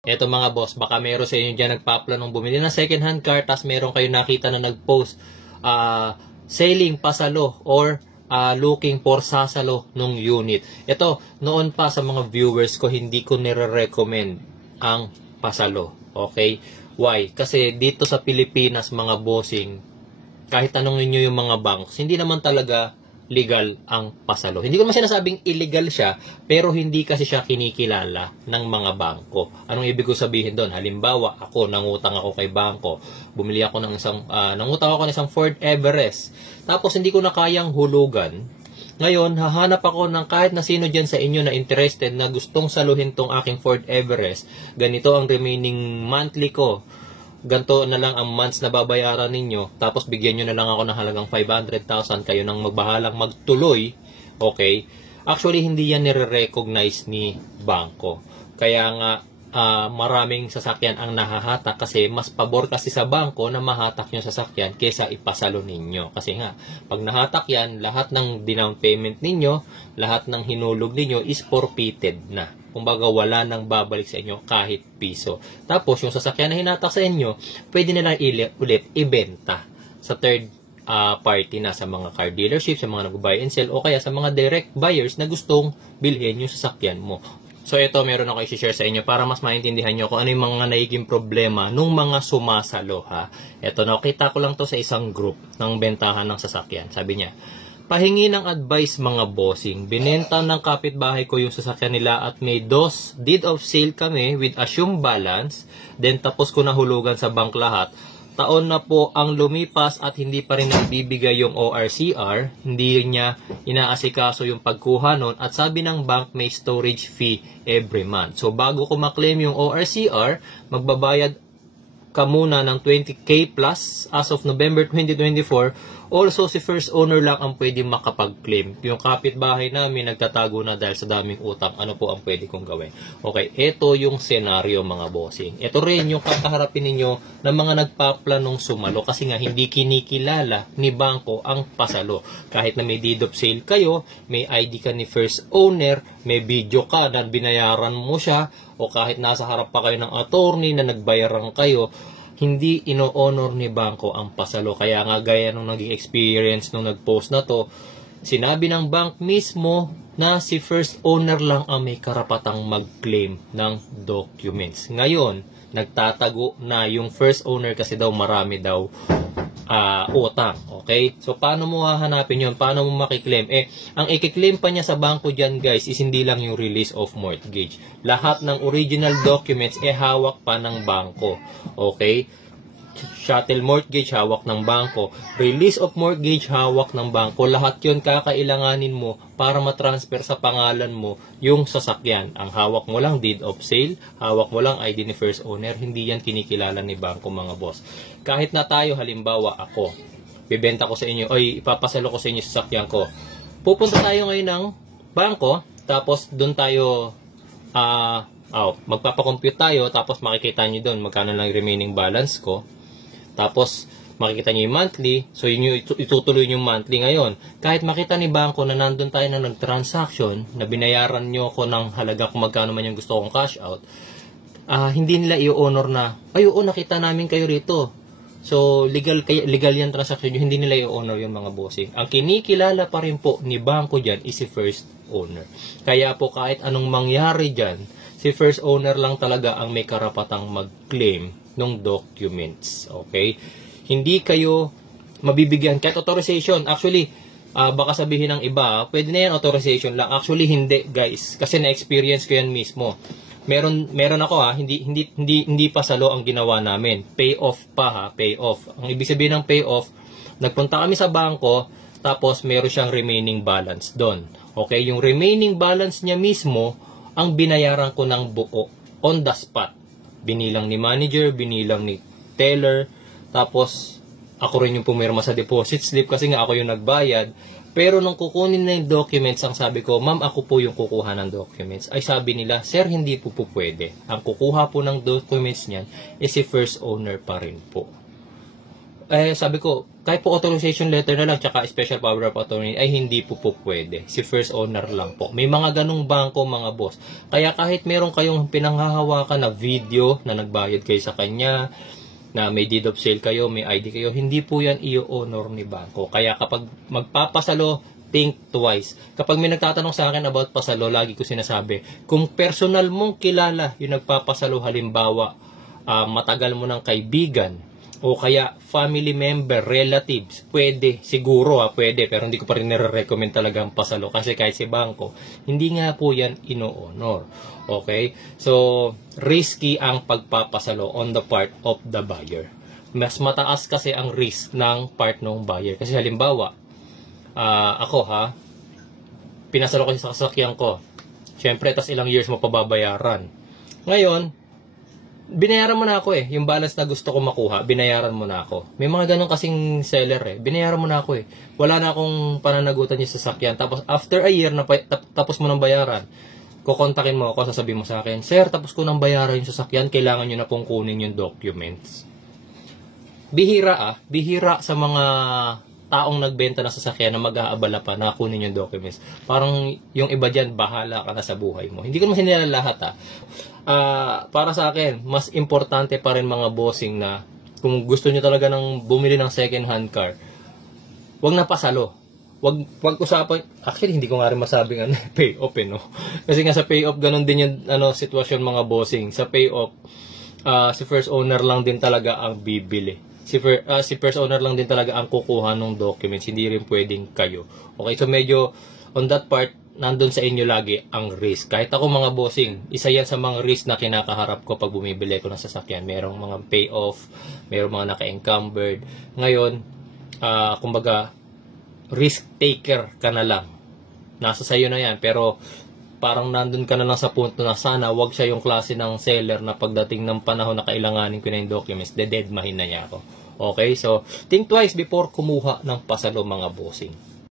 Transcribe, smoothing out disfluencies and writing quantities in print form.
Eto mga boss, baka meron sa inyo dyan nagpaplanong bumili ng second hand car, tas meron kayo nakita na nag-post selling pasalo or looking for sasalo nung unit. Ito, noon pa sa mga viewers ko, hindi ko nire-recommend ang pasalo. Okay? Why? Kasi dito sa Pilipinas, mga bossing, kahit tanongin nyo yung mga banks, hindi naman talaga legal ang pasalo. Hindi ko naman sinasabing illegal siya, pero hindi kasi siya kinikilala ng mga bangko. Anong ibig ko sabihin doon? Halimbawa, ako, nangutang ako kay bangko. Bumili ako ng nangutang ako ng isang Ford Everest. Tapos hindi ko na kayang hulugan. Ngayon, hahanap ako ng kahit na sino dyan sa inyo na interested na gustong saluhin tong aking Ford Everest. Ganito ang remaining monthly ko. Ganto na lang ang months na babayaran ninyo, tapos bigyan nyo na lang ako ng halagang 500,000, kayo nang magbahalang magtuloy, okay? Actually, hindi yan nire-recognize ni bangko. Kaya nga, maraming sasakyan ang nahahatak kasi mas pabor kasi sa bangko na mahatak yung sasakyan kesa ipasalo ninyo. Kasi nga, pag nahatak yan, lahat ng down payment ninyo, lahat ng hinulog ninyo is forfeited na. Kumbaga, wala nang babalik sa inyo kahit piso. Tapos, yung sasakyan na hinatak sa inyo, pwede nilang ulit ibenta sa third party na, sa mga car dealership, sa mga nag-buy and sell, o kaya sa mga direct buyers na gustong bilhin yung sasakyan mo. So, ito, meron ako i-share sa inyo para mas maintindihan nyo kung ano yung mga nagiging problema nung mga sumasalo, ha. Ito, nakita ko lang to sa isang group ng bentahan ng sasakyan. Sabi niya, pahingi ng advice mga bossing. Binenta ng kapitbahay ko yung sasakyan nila at may deed of sale kami with assumed balance. Then tapos ko nahulugan sa bank lahat. Taon na po ang lumipas at hindi pa rin nagbibigay yung ORCR. Hindi niya inaasikaso yung pagkuha nun. At sabi ng bank may storage fee every month. So bago ko maklaim yung ORCR, magbabayad ka muna ng 20k plus as of November 2024. Also, si first owner lang ang pwede makapag-claim. Yung kapitbahay namin nagtatago na dahil sa daming utang. Ano po ang pwede kong gawin? Okay, ito yung senaryo mga bossing. Ito rin yung kakaharapin ninyo ng mga nagpaplanong sumalo kasi nga hindi kinikilala ni bangko ang pasalo. Kahit na may deed of sale kayo, may ID ka ni first owner, may video ka na binayaran mo siya, o kahit nasa harap pa kayo ng attorney na nagbayaran kayo, hindi ino-honor ni bangko ang pasalo. Kaya nga gaya nung naging experience nung nag-post na to, sinabi ng bank mismo na si first owner lang ang may karapatang mag-claim ng documents. Ngayon, nagtatago na yung first owner kasi daw marami daw utang. Okay? So, paano mo hahanapin yun? Paano mo makiklaim? Ang i-claim pa niya sa bangko dyan, guys, is hindi lang yung release of mortgage. Lahat ng original documents, hawak pa ng bangko. Okay? Chattel mortgage, hawak ng bangko. Release of mortgage, hawak ng bangko. Lahat yun kakailanganin mo para matransfer sa pangalan mo yung sasakyan. Ang hawak mo lang, deed of sale. Hawak mo lang, ID ni first owner. Hindi yan kinikilala ni bangko, mga boss. Kahit na tayo, halimbawa ako, bibenta ko sa inyo, ipapasalo ko sa inyo sasakyan ko. Pupunta tayo ngayon ng bangko, tapos doon tayo, magpapakompute tayo, tapos makikita nyo doon magkano lang remaining balance ko. Tapos, makikita nyo yung monthly. So, yun yung itutuloy yung monthly ngayon. Kahit makita ni bangko na nandun tayo na nag-transaction, na binayaran nyo ko ng halaga kung magkano man yung gusto kong cash out, hindi nila i-honor na, oo, nakita namin kayo rito. So, legal yan transaction nyo. Hindi nila i-honor yung mga bossing. Ang kinikilala pa rin po ni bangko dyan is si first owner. Kaya po, kahit anong mangyari dyan, si first owner lang talaga ang may karapatang mag-claim ng documents. Okay? Hindi kayo mabibigyan kahit authorization. Actually, baka sabihin ng iba, pwede na yan authorization lang. Actually, hindi, guys. Kasi na-experience ko yan mismo. Meron ako hindi pa salo ang ginawa namin. Pay off pa pay off. Ang ibig sabihin ng pay off, nagpunta kami sa bangko, tapos meron siyang remaining balance doon. Okay? Yung remaining balance niya mismo, ang binayaran ko ng buo, on the spot. Binilang ni manager, binilang ni teller, tapos ako rin yung pumirma sa deposit slip kasi nga ako yung nagbayad. Pero nung kukunin na yung documents, ang sabi ko, ma'am, ako po yung kukuha ng documents. Ay sabi nila, sir, hindi po pwede. Ang kukuha po ng documents niyan is si first owner pa rin po. sabi ko, kahit po authorization letter na lang, tsaka special power of attorney, ay hindi po pwede. Si first owner lang po. May mga ganong bangko, mga boss. Kaya kahit meron kayong pinanghahawakan na video na nagbayad kayo sa kanya, na may deed of sale kayo, may ID kayo, hindi po yan i-honor ni bangko. Kaya kapag magpapasalo, think twice. Kapag may nagtatanong sa akin about pasalo, lagi ko sinasabi, kung personal mong kilala yung nagpapasalo, halimbawa, matagal mo ng kaibigan, o kaya family member, relatives, pwede, siguro pwede, pero hindi ko pa rin nire-recommend talaga ang pasalo kasi kahit si bangko, hindi nga po yan ino-honor. Okay? So, risky ang pagpapasalo on the part of the buyer. Mas mataas kasi ang risk ng part ng buyer. Kasi halimbawa, ako pinasalo ko sa sasakyan ko. Siyempre, tas ilang years mo pababayaran. Ngayon, binayaran mo na ako yung balance na gusto ko makuha, binayaran mo na ako. May mga ganun kasing seller binayaran mo na ako Wala na akong pananagutan yung sasakyan. Tapos after a year na tapos mo ng bayaran, kukontakin mo ako, sasabihin mo sa akin, "Sir, tapos ko ng bayaran yung sasakyan, kailangan nyo na pong kunin yung documents." Bihira sa mga taong nagbenta ng sasakyan na mag-aabala pa na kunin yung documents. Parang yung iba dyan, bahala ka na sa buhay mo. Hindi ko naman sinila lahat para sa akin, mas importante pa rin mga bossing na kung gusto nyo talaga ng bumili ng second hand car, wag na pasalo. Wag usapan, actually hindi ko nga rin masabing pay off no. Kasi nga sa pay off ganun din yung sitwasyon mga bossing. Sa pay off, si first owner lang din talaga ang bibili. Si first owner lang din talaga ang kukuha ng documents, hindi rin pwedeng kayo. Okay, so medyo on that part, nandun sa inyo lagi ang risk. Kahit ako mga bossing, isa yan sa mga risk na kinakaharap ko pag bumibili ko ng sasakyan. Merong mga pay-off, merong mga naka-encumbered. Ngayon, kumbaga, risk taker ka na lang. Nasa sayo na yan, pero parang nandun ka na lang sa punto na sana wag siya yung klase ng seller na pagdating ng panahon na kailanganin ko na yung documents, dededmahin na niya ako. Okay, so think twice before kumuha ng pasalo mga bossing.